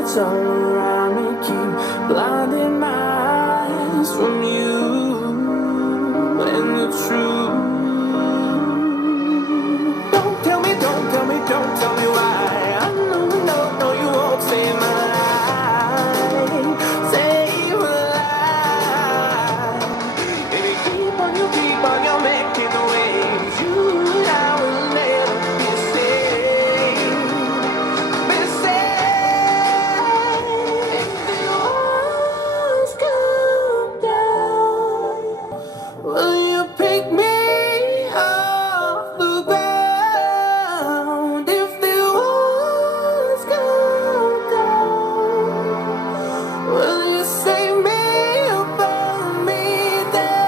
lights all around me keep blinding my eyes from you and the truth. Don't tell me, don't tell me, don't tell me why. I know, no, you won't save my life, save my life. Baby, keep on, you're making the waves. You and I will never be safe, be safe. If the walls come down, will you pick me off the ground? If the walls come down, will you save me or pull me down?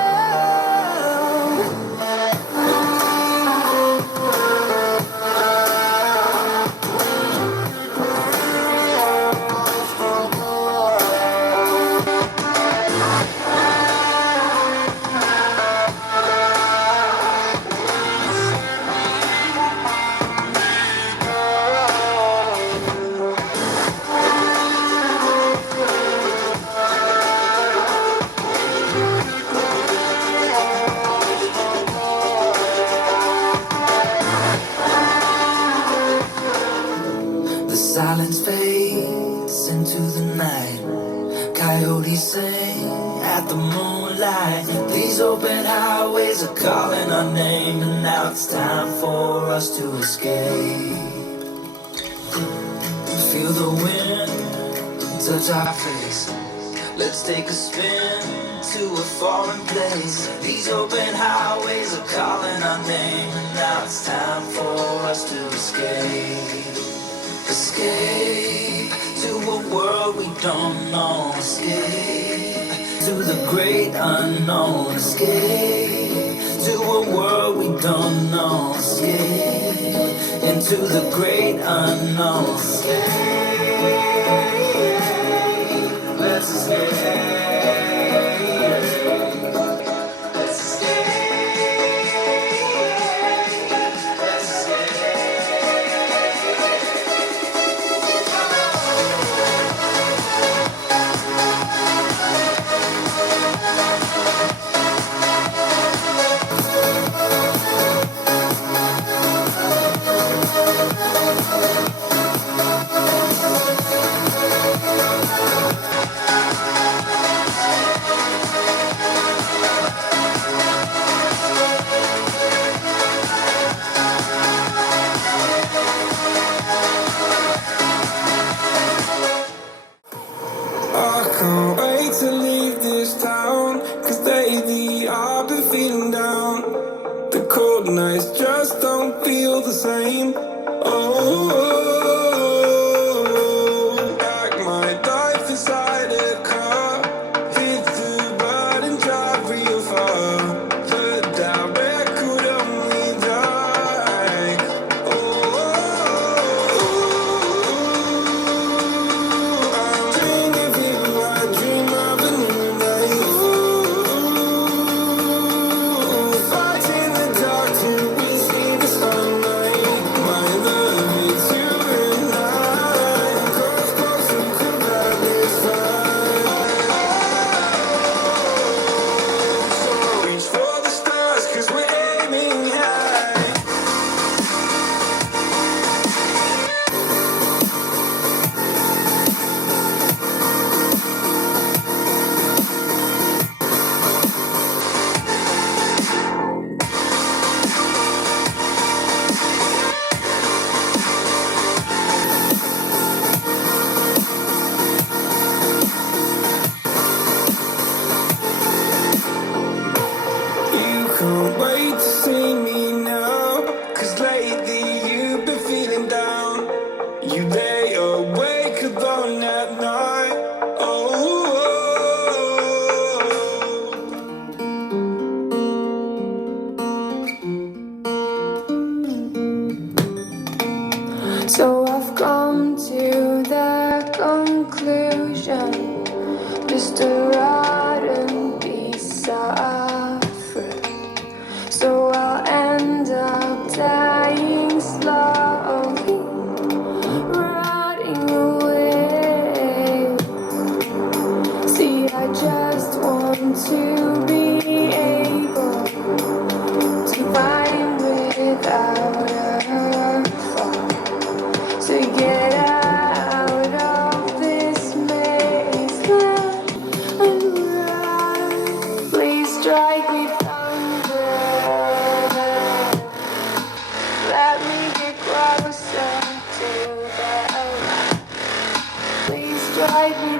The silence fades into the night. Coyotes sing at the moonlight. These open highways are calling our name, and now it's time for us to escape. Feel the wind touch our face. Let's take a spin to a foreign place. These open highways are calling our name, and now it's time for us to escape. Escape to a world we don't know. Escape to the great unknown. Escape to a world we don't know. Escape into the great unknown. Escape, let's escape. Let's escape. Let's escape. I can't wait to leave this town, 'cause lately I've been feeling down. The cold nights just don't feel the same. Oh, like my life inside a car. Hit the button, drive real far. The direct could only die. Oh, I'm dreaming of you, I dream of a new day. Fighting the dark till we see the sunlight. My love is you and I. Close, closer, could not this So reach for the stars, 'cause we're aiming high. You can't wait to see me now, 'cause lately you've been feeling down. You lay awake alone at night. Oh, so I've come to the conclusion, just a rotten piece of fruit. So I'll end up dying slowly, rotting away. guide me